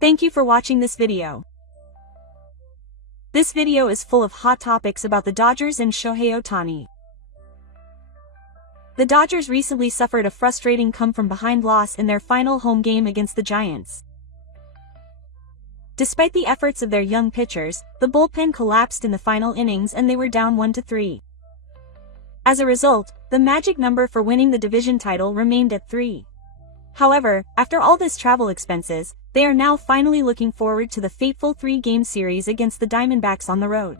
Thank you for watching this video. This video is full of hot topics about the Dodgers and Shohei Ohtani. The Dodgers recently suffered a frustrating come-from-behind loss in their final home game against the Giants. Despite the efforts of their young pitchers, the bullpen collapsed in the final innings and they were down 1-3. As a result, the magic number for winning the division title remained at 3. However, after all this travel expenses, they are now finally looking forward to the fateful 3-game series against the Diamondbacks on the road.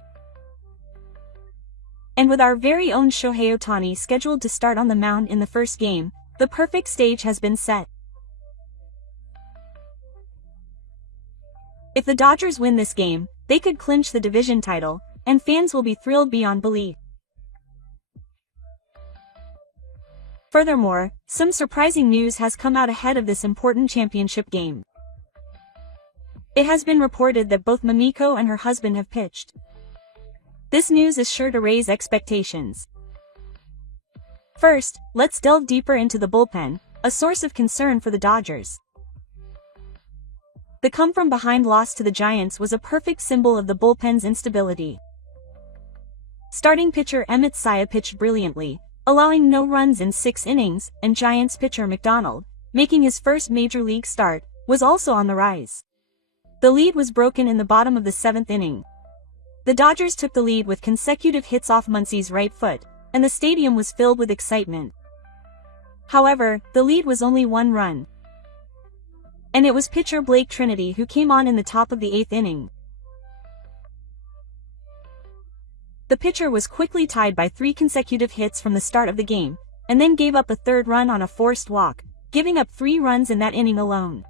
And with our very own Shohei Ohtani scheduled to start on the mound in the first game, the perfect stage has been set. If the Dodgers win this game, they could clinch the division title, and fans will be thrilled beyond belief. Furthermore, some surprising news has come out ahead of this important championship game. It has been reported that both Mamiko and her husband have pitched. This news is sure to raise expectations. First, let's delve deeper into the bullpen, a source of concern for the Dodgers. The come-from-behind loss to the Giants was a perfect symbol of the bullpen's instability. Starting pitcher Emmett Saya pitched brilliantly, allowing no runs in 6 innings, and Giants pitcher McDonald, making his first major league start, was also on the rise. The lead was broken in the bottom of the 7th inning. The Dodgers took the lead with consecutive hits off Muncy's right foot, and the stadium was filled with excitement. However, the lead was only 1 run. And it was pitcher Blake Trinity who came on in the top of the 8th inning. The pitcher was quickly tied by 3 consecutive hits from the start of the game, and then gave up a 3rd run on a forced walk, giving up 3 runs in that inning alone.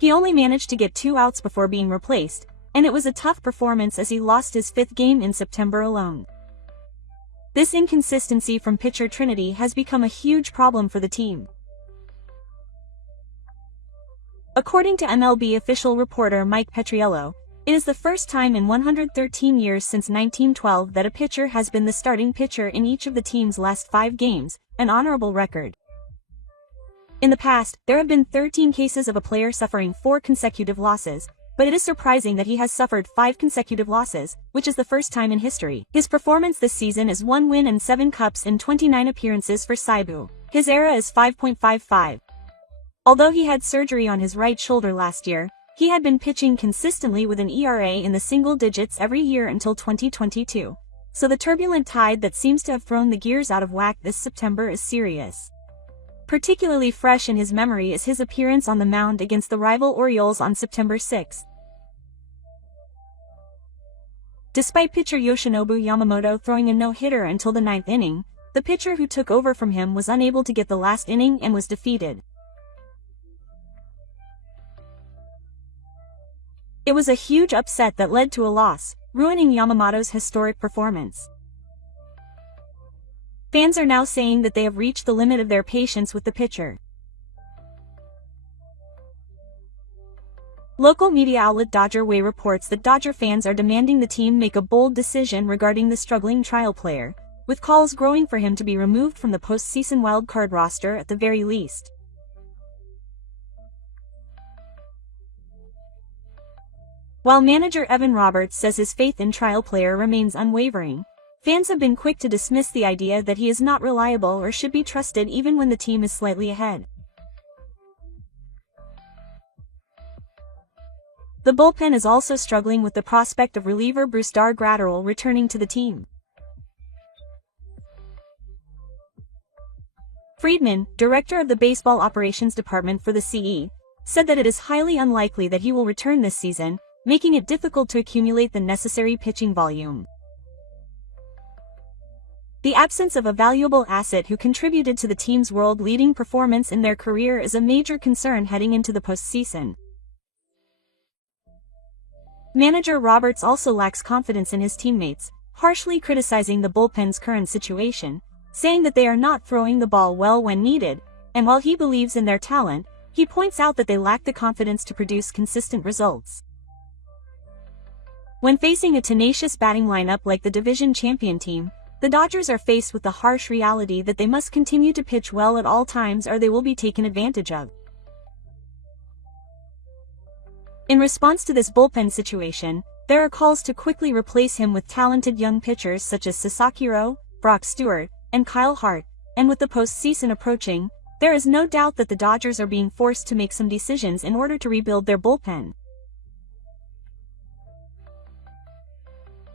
He only managed to get 2 outs before being replaced, and it was a tough performance as he lost his 5th game in September alone. This inconsistency from pitcher Trinity has become a huge problem for the team. According to MLB official reporter Mike Petriello, it is the first time in 113 years since 1912 that a pitcher has been the starting pitcher in each of the team's last 5 games, an honorable record. In the past, there have been 13 cases of a player suffering 4 consecutive losses, but it is surprising that he has suffered 5 consecutive losses, which is the first time in history. His performance this season is 1 win and 7 cups in 29 appearances for Saibu. His ERA is 5.55. Although he had surgery on his right shoulder last year, he had been pitching consistently with an ERA in the single digits every year until 2022. So the turbulent tide that seems to have thrown the gears out of whack this September is serious. Particularly fresh in his memory is his appearance on the mound against the rival Orioles on September 6. Despite pitcher Yoshinobu Yamamoto throwing a no-hitter until the 9th inning, the pitcher who took over from him was unable to get the last inning and was defeated. It was a huge upset that led to a loss, ruining Yamamoto's historic performance. Fans are now saying that they have reached the limit of their patience with the pitcher. Local media outlet Dodger Way reports that Dodger fans are demanding the team make a bold decision regarding the struggling trial player, with calls growing for him to be removed from the postseason wildcard roster at the very least. While manager Evan Roberts says his faith in trial player remains unwavering, fans have been quick to dismiss the idea that he is not reliable or should be trusted even when the team is slightly ahead. The bullpen is also struggling with the prospect of reliever Brusdar Graterol returning to the team. Friedman, director of the baseball operations department for the CE, said that it is highly unlikely that he will return this season, making it difficult to accumulate the necessary pitching volume. The absence of a valuable asset who contributed to the team's world-leading performance in their career is a major concern heading into the postseason. Manager Roberts also lacks confidence in his teammates, harshly criticizing the bullpen's current situation, saying that they are not throwing the ball well when needed, and while he believes in their talent, he points out that they lack the confidence to produce consistent results. When facing a tenacious batting lineup like the division champion team, the Dodgers are faced with the harsh reality that they must continue to pitch well at all times or they will be taken advantage of. In response to this bullpen situation, there are calls to quickly replace him with talented young pitchers such as Sasaki, Brock Stewart, and Kyle Hart, and with the postseason approaching, there is no doubt that the Dodgers are being forced to make some decisions in order to rebuild their bullpen.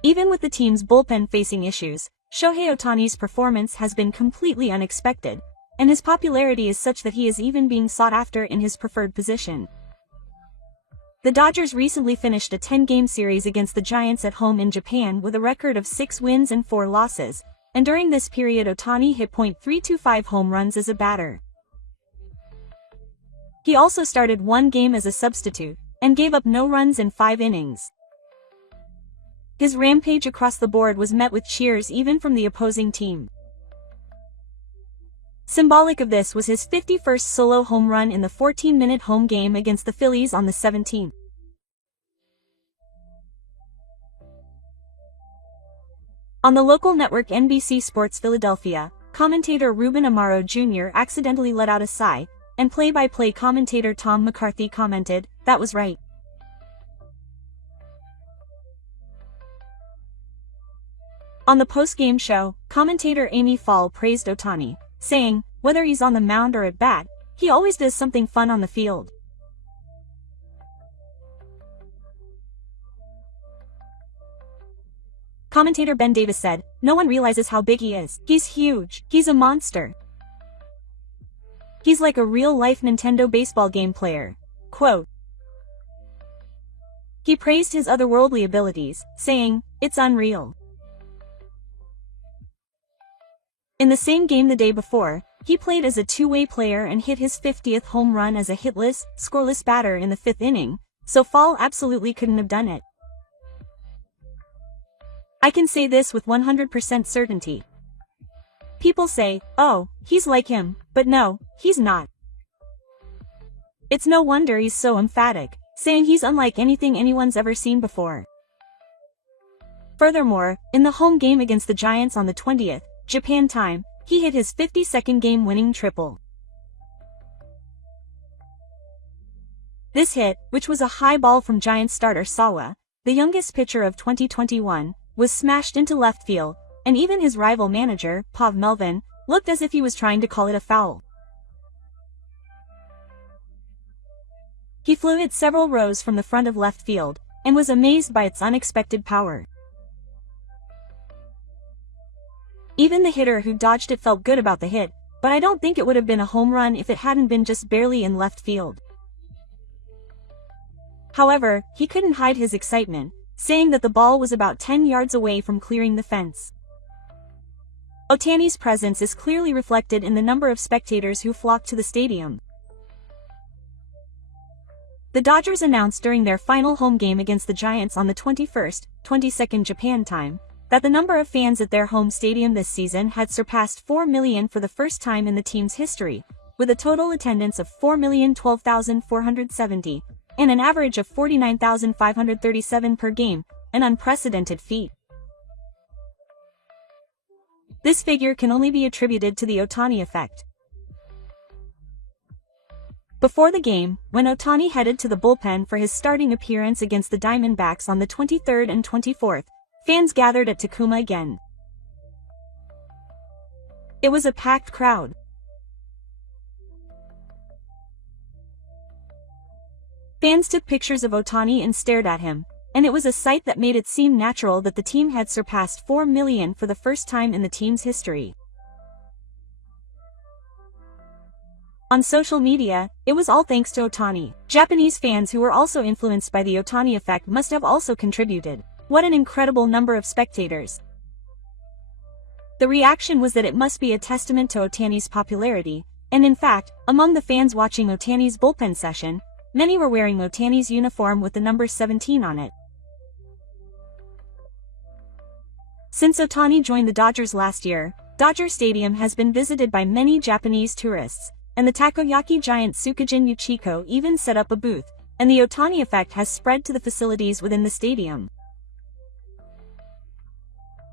Even with the team's bullpen facing issues, Shohei Ohtani's performance has been completely unexpected, and his popularity is such that he is even being sought after in his preferred position. The Dodgers recently finished a 10-game series against the Giants at home in Japan with a record of 6 wins and 4 losses, and during this period Ohtani hit .325 home runs as a batter. He also started 1 game as a substitute, and gave up no runs in 5 innings. His rampage across the board was met with cheers even from the opposing team. Symbolic of this was his 51st solo home run in the 14-minute home game against the Phillies on the 17th. On the local network NBC Sports Philadelphia, commentator Ruben Amaro Jr. accidentally let out a sigh, and play-by-play commentator Tom McCarthy commented, "That was right." On the post-game show, commentator Amy Fall praised Ohtani, saying, "Whether he's on the mound or at bat, he always does something fun on the field." Commentator Ben Davis said, "No one realizes how big he is. He's huge. He's a monster. He's like a real-life Nintendo baseball game player." Quote. He praised his otherworldly abilities, saying, "It's unreal." In the same game the day before, he played as a two-way player and hit his 50th home run as a hitless, scoreless batter in the 5th inning, so Fall absolutely couldn't have done it. "I can say this with 100% certainty. People say, oh, he's like him, but no, he's not. It's no wonder he's so emphatic, saying he's unlike anything anyone's ever seen before." Furthermore, in the home game against the Giants on the 20th, Japan time, he hit his 52nd game-winning triple. This hit, which was a high ball from Giants starter Sawa, the youngest pitcher of 2021, was smashed into left field, and even his rival manager, Pav Melvin, looked as if he was trying to call it a foul. He flew it several rows from the front of left field, and was amazed by its unexpected power. Even the hitter who dodged it felt good about the hit, but I don't think it would have been a home run if it hadn't been just barely in left field. However, he couldn't hide his excitement, saying that the ball was about 10 yards away from clearing the fence. Ohtani's presence is clearly reflected in the number of spectators who flocked to the stadium. The Dodgers announced during their final home game against the Giants on the 22nd Japan time, that the number of fans at their home stadium this season had surpassed 4 million for the first time in the team's history, with a total attendance of 4,012,470, and an average of 49,537 per game, an unprecedented feat. This figure can only be attributed to the Ohtani effect. Before the game, when Ohtani headed to the bullpen for his starting appearance against the Diamondbacks on the 23rd and 24th, fans gathered at Takuma again. It was a packed crowd. Fans took pictures of Ohtani and stared at him, and it was a sight that made it seem natural that the team had surpassed 4 million for the first time in the team's history. On social media, it was all thanks to Ohtani. Japanese fans who were also influenced by the Ohtani effect must have also contributed. What an incredible number of spectators. The reaction was that it must be a testament to Ohtani's popularity, and in fact, among the fans watching Ohtani's bullpen session, many were wearing Ohtani's uniform with the number 17 on it. Since Ohtani joined the Dodgers last year, Dodger Stadium has been visited by many Japanese tourists, and the takoyaki giant Tsukijin Uchiko even set up a booth, and the Ohtani effect has spread to the facilities within the stadium.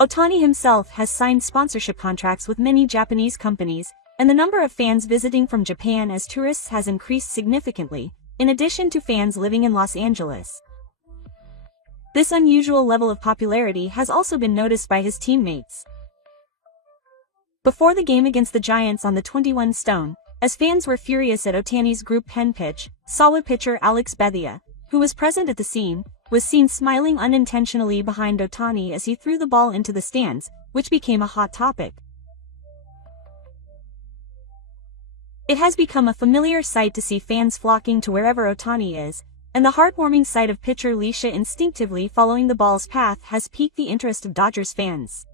Ohtani himself has signed sponsorship contracts with many Japanese companies, and the number of fans visiting from Japan as tourists has increased significantly, in addition to fans living in Los Angeles. This unusual level of popularity has also been noticed by his teammates. Before the game against the Giants on the 21 Stone, as fans were furious at Ohtani's group pen pitch, Sawa pitcher Alex Bethia, who was present at the scene, was seen smiling unintentionally behind Ohtani as he threw the ball into the stands, which became a hot topic. It has become a familiar sight to see fans flocking to wherever Ohtani is, and the heartwarming sight of pitcher Leisha instinctively following the ball's path has piqued the interest of Dodgers fans.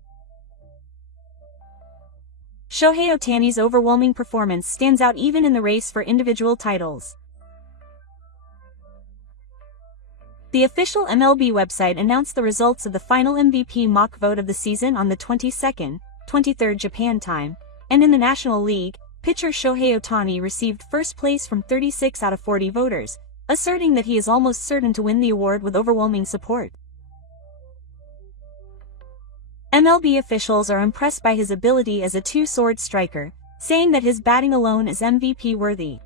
Shohei Ohtani's overwhelming performance stands out even in the race for individual titles. The official MLB website announced the results of the final MVP mock vote of the season on the 22nd, 23rd Japan time, and in the National League, pitcher Shohei Ohtani received first place from 36 out of 40 voters, asserting that he is almost certain to win the award with overwhelming support. MLB officials are impressed by his ability as a two-sword striker, saying that his batting alone is MVP worthy.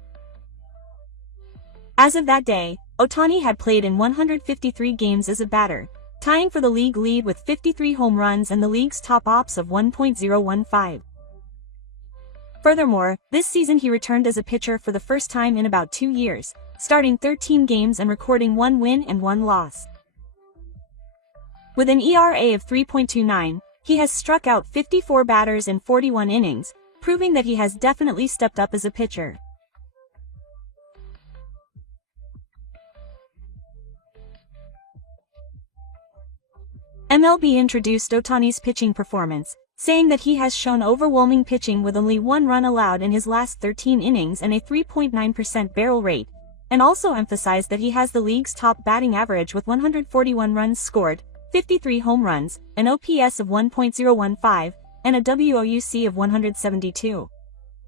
As of that day, Ohtani had played in 153 games as a batter, tying for the league lead with 53 home runs and the league's top ops of 1.015. Furthermore, this season he returned as a pitcher for the first time in about 2 years, starting 13 games and recording 1 win and 1 loss. With an ERA of 3.29, he has struck out 54 batters in 41 innings, proving that he has definitely stepped up as a pitcher. MLB introduced Ohtani's pitching performance, saying that he has shown overwhelming pitching with only 1 run allowed in his last 13 innings and a 3.9% barrel rate, and also emphasized that he has the league's top batting average with 141 runs scored, 53 home runs, an OPS of 1.015, and a WOUC of 172.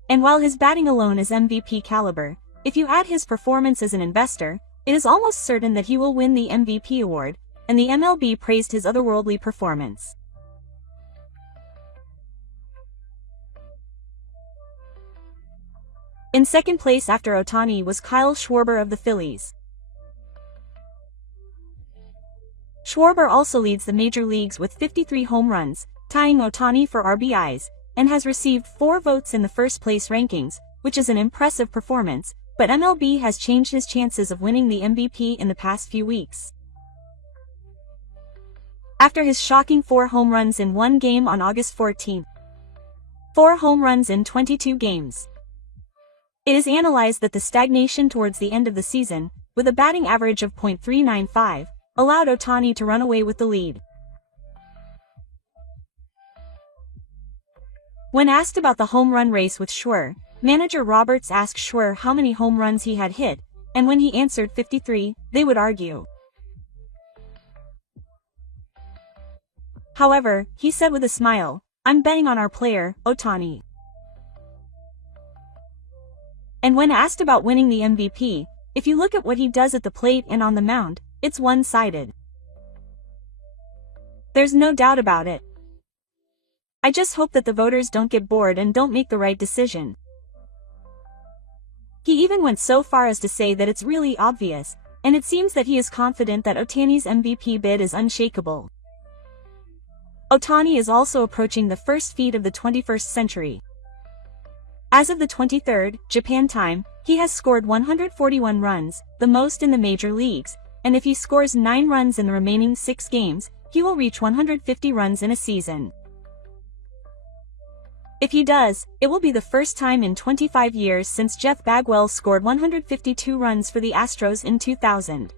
And while his batting alone is MVP caliber, if you add his performance as an investor, it is almost certain that he will win the MVP award, and the MLB praised his otherworldly performance. In second place after Ohtani was Kyle Schwarber of the Phillies. Schwarber also leads the major leagues with 53 home runs, tying Ohtani for RBIs, and has received 4 votes in the first place rankings, which is an impressive performance, but MLB has changed his chances of winning the MVP in the past few weeks. After his shocking 4 home runs in 1 game on August 14, 4 home runs in 22 games. It is analyzed that the stagnation towards the end of the season, with a batting average of .395, allowed Ohtani to run away with the lead. When asked about the home run race with Schwarber, manager Roberts asked Schwarber how many home runs he had hit, and when he answered 53, they would argue. However, he said with a smile, "I'm betting on our player, Ohtani." And when asked about winning the MVP, if you look at what he does at the plate and on the mound, it's one-sided. There's no doubt about it. I just hope that the voters don't get bored and don't make the right decision. He even went so far as to say that it's really obvious, and it seems that he is confident that Ohtani's MVP bid is unshakable. Ohtani is also approaching the first feat of the 21st century. As of the 23rd, Japan time, he has scored 141 runs, the most in the major leagues, and if he scores 9 runs in the remaining 6 games, he will reach 150 runs in a season. If he does, it will be the first time in 25 years since Jeff Bagwell scored 152 runs for the Astros in 2000.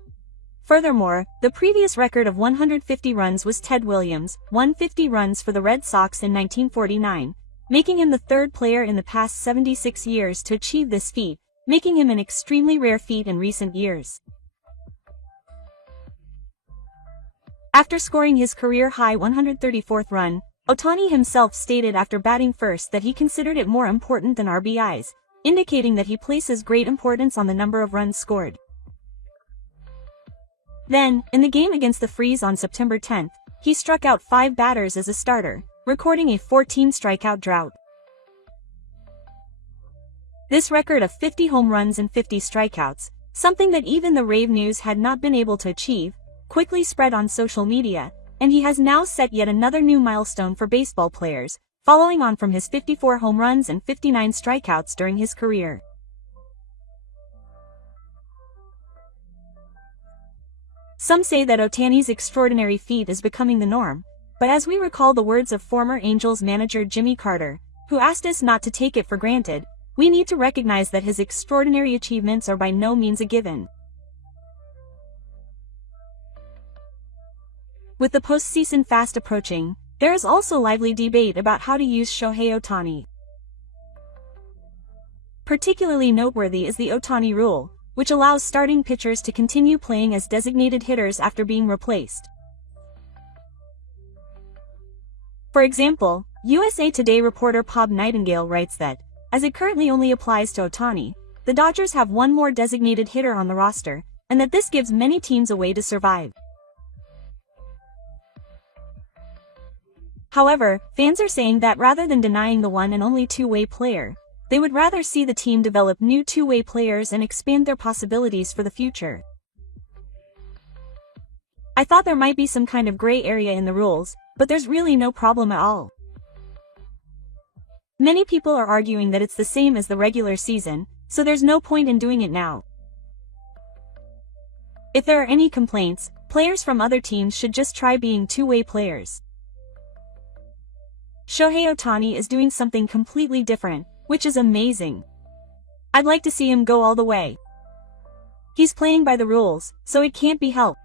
Furthermore, the previous record of 150 runs was Ted Williams' 150 runs for the Red Sox in 1949, making him the 3rd player in the past 76 years to achieve this feat, making him an extremely rare feat in recent years. After scoring his career-high 134th run, Ohtani himself stated after batting first that he considered it more important than RBIs, indicating that he places great importance on the number of runs scored. Then, in the game against the Freeze on September 10, he struck out 5 batters as a starter, recording a 14-strikeout drought. This record of 50 home runs and 50 strikeouts something that even the rave news had not been able to achieve, quickly spread on social media, and he has now set yet another new milestone for baseball players, following on from his 54 home runs and 59 strikeouts during his career. Some say that Ohtani's extraordinary feat is becoming the norm, but as we recall the words of former Angels manager Jimmy Carter, who asked us not to take it for granted, we need to recognize that his extraordinary achievements are by no means a given. With the postseason fast approaching, there is also lively debate about how to use Shohei Ohtani. Particularly noteworthy is the Ohtani rule, which allows starting pitchers to continue playing as designated hitters after being replaced. For example, USA Today reporter Bob Nightingale writes that, as it currently only applies to Ohtani, the Dodgers have one more designated hitter on the roster, and that this gives many teams a way to survive. However, fans are saying that rather than denying the one and only two-way player, they would rather see the team develop new two-way players and expand their possibilities for the future. I thought there might be some kind of gray area in the rules, but there's really no problem at all. Many people are arguing that it's the same as the regular season, so there's no point in doing it now. If there are any complaints, players from other teams should just try being two-way players. Shohei Ohtani is doing something completely different, which is amazing. I'd like to see him go all the way. He's playing by the rules, so it can't be helped.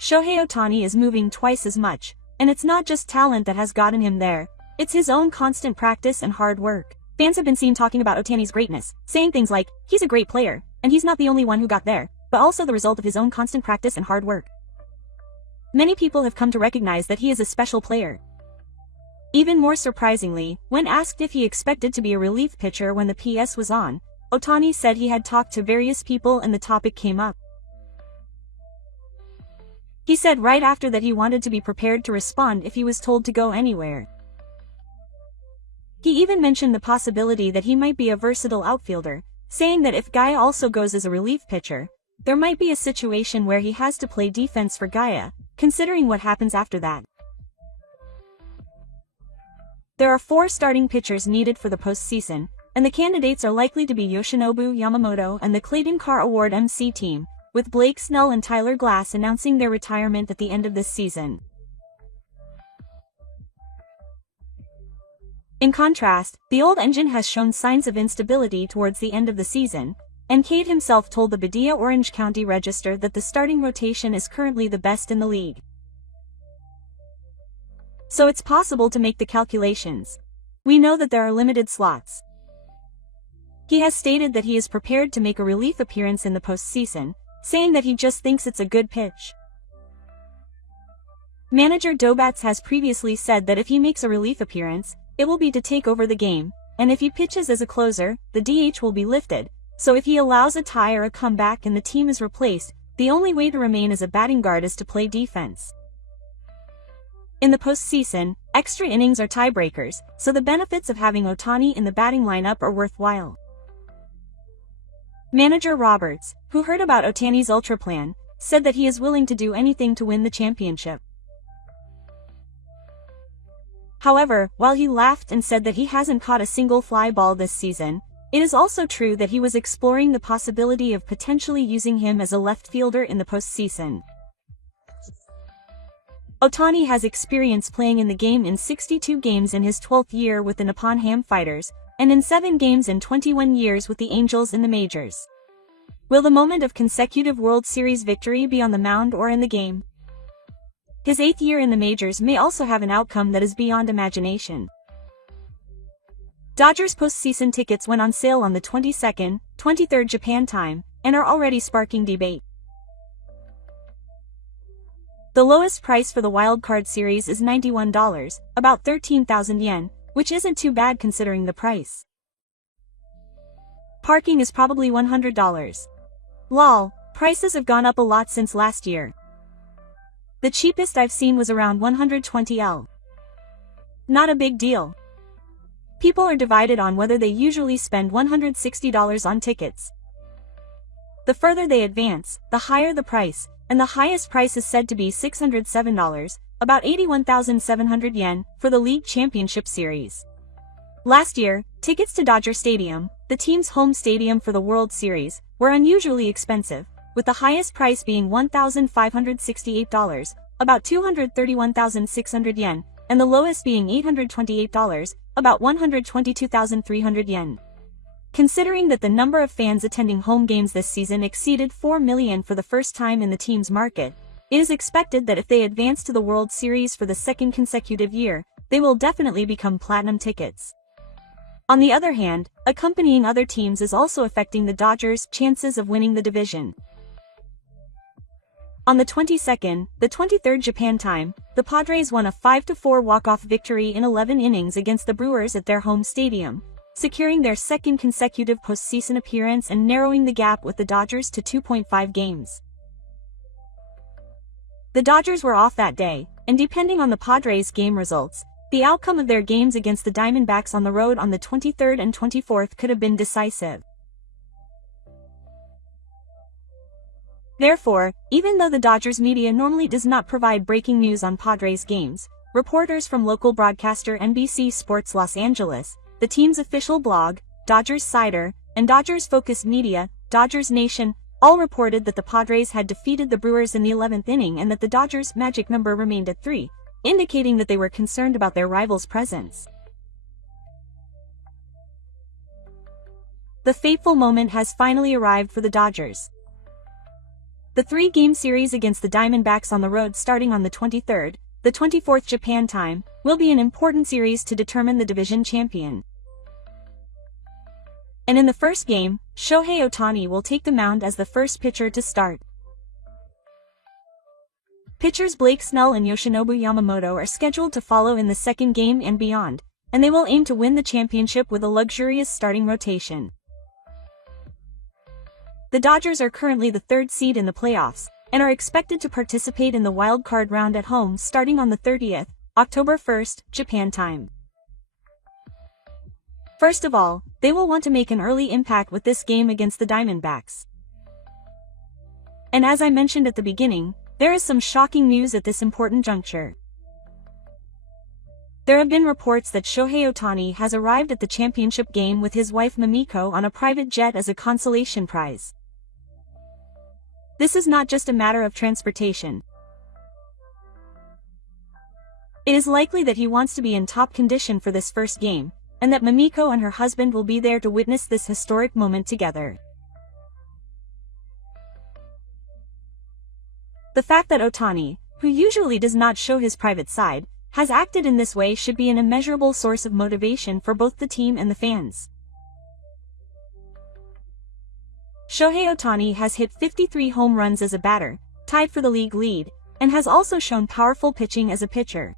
Shohei Ohtani is moving twice as much, and it's not just talent that has gotten him there, it's his own constant practice and hard work. Fans have been seen talking about Ohtani's greatness, saying things like, he's a great player, and he's not the only one who got there, but also the result of his own constant practice and hard work. Many people have come to recognize that he is a special player. Even more surprisingly, when asked if he expected to be a relief pitcher when the PS was on, Ohtani said he had talked to various people and the topic came up. He said right after that he wanted to be prepared to respond if he was told to go anywhere. He even mentioned the possibility that he might be a versatile outfielder, saying that if Gaia also goes as a relief pitcher, there might be a situation where he has to play defense for Gaia, considering what happens after that. There are 4 starting pitchers needed for the postseason, and the candidates are likely to be Yoshinobu Yamamoto and the Clayton Carr Award MC team, with Blake Snell and Tyler Glass announcing their retirement at the end of this season. In contrast, the old engine has shown signs of instability towards the end of the season, and Cade himself told the Padilla Orange County Register that the starting rotation is currently the best in the league. So it's possible to make the calculations. We know that there are limited slots. He has stated that he is prepared to make a relief appearance in the postseason, saying that he just thinks it's a good pitch. Manager Dobats has previously said that if he makes a relief appearance, it will be to take over the game, and if he pitches as a closer, the DH will be lifted, so if he allows a tie or a comeback and the team is replaced, the only way to remain as a batting guard is to play defense. In the postseason, extra innings are tiebreakers, so the benefits of having Ohtani in the batting lineup are worthwhile. Manager Roberts, who heard about Ohtani's Ultra plan, said that he is willing to do anything to win the championship. However, while he laughed and said that he hasn't caught a single fly ball this season, it is also true that he was exploring the possibility of potentially using him as a left fielder in the postseason. Ohtani has experience playing in the game in 62 games in his 12th year with the Nippon Ham Fighters, and in 7 games in 21 years with the Angels in the majors. Will the moment of consecutive World Series victory be on the mound or in the game? His 8th year in the majors may also have an outcome that is beyond imagination. Dodgers postseason tickets went on sale on the 22nd, 23rd Japan time, and are already sparking debate. The lowest price for the Wild Card Series is $91, about 13,000 yen, which isn't too bad considering the price. Parking is probably $100. Lol, prices have gone up a lot since last year. The cheapest I've seen was around $120. Not a big deal. People are divided on whether they usually spend $160 on tickets. The further they advance, the higher the price, and the highest price is said to be $607, about 81,700 yen, for the League Championship Series. Last year, tickets to Dodger Stadium, the team's home stadium for the World Series, were unusually expensive, with the highest price being $1,568, about 231,600 yen, and the lowest being $828, about 122,300 yen. Considering that the number of fans attending home games this season exceeded 4 million for the first time in the team's market, it is expected that if they advance to the World Series for the second consecutive year, they will definitely become platinum tickets. On the other hand, accompanying other teams is also affecting the Dodgers' chances of winning the division. On the 22nd, the 23rd Japan time, the Padres won a 5-4 walk-off victory in 11 innings against the Brewers at their home stadium, securing their second consecutive postseason appearance and narrowing the gap with the Dodgers to 2.5 games. The Dodgers were off that day, and depending on the Padres' game results, the outcome of their games against the Diamondbacks on the road on the 23rd and 24th could have been decisive. Therefore, even though the Dodgers media normally does not provide breaking news on Padres games, reporters from local broadcaster NBC Sports Los Angeles, the team's official blog, Dodgers Cider, and Dodgers-focused media, Dodgers Nation, all reported that the Padres had defeated the Brewers in the 11th inning and that the Dodgers' magic number remained at 3, indicating that they were concerned about their rivals' presence. The fateful moment has finally arrived for the Dodgers. The 3-game series against the Diamondbacks on the road starting on the 23rd, the 24th Japan time, will be an important series to determine the division champion. And in the first game, Shohei Ohtani will take the mound as the first pitcher to start. Pitchers Blake Snell and Yoshinobu Yamamoto are scheduled to follow in the second game and beyond, and they will aim to win the championship with a luxurious starting rotation. The Dodgers are currently the 3rd seed in the playoffs, and are expected to participate in the wild card round at home starting on the 30th, October 1st, Japan time. First of all, they will want to make an early impact with this game against the Diamondbacks. And as I mentioned at the beginning, there is some shocking news at this important juncture. There have been reports that Shohei Ohtani has arrived at the championship game with his wife Mamiko on a private jet as a consolation prize. This is not just a matter of transportation. It is likely that he wants to be in top condition for this first game, and that Mamiko and her husband will be there to witness this historic moment together. The fact that Ohtani, who usually does not show his private side, has acted in this way should be an immeasurable source of motivation for both the team and the fans. Shohei Ohtani has hit 53 home runs as a batter, tied for the league lead, and has also shown powerful pitching as a pitcher.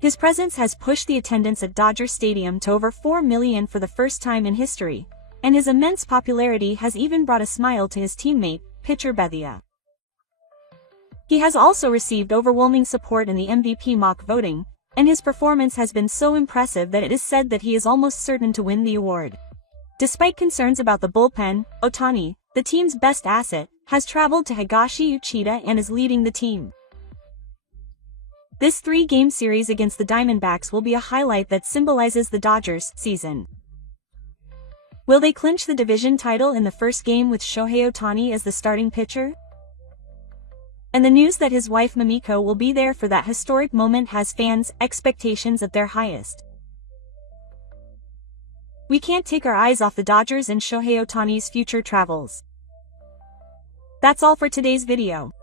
His presence has pushed the attendance at Dodger Stadium to over 4 million for the first time in history, and his immense popularity has even brought a smile to his teammate, pitcher Bethia. He has also received overwhelming support in the MVP mock voting, and his performance has been so impressive that it is said that he is almost certain to win the award. Despite concerns about the bullpen, Ohtani, the team's best asset, has traveled to Higashi Uchida and is leading the team. This 3-game series against the Diamondbacks will be a highlight that symbolizes the Dodgers' season. Will they clinch the division title in the first game with Shohei Ohtani as the starting pitcher? And the news that his wife Mamiko will be there for that historic moment has fans' expectations at their highest. We can't take our eyes off the Dodgers and Shohei Ohtani's future travels. That's all for today's video.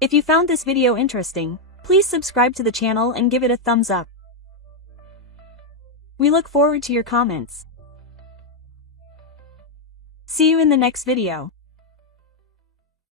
If you found this video interesting, please subscribe to the channel and give it a thumbs up. We look forward to your comments. See you in the next video.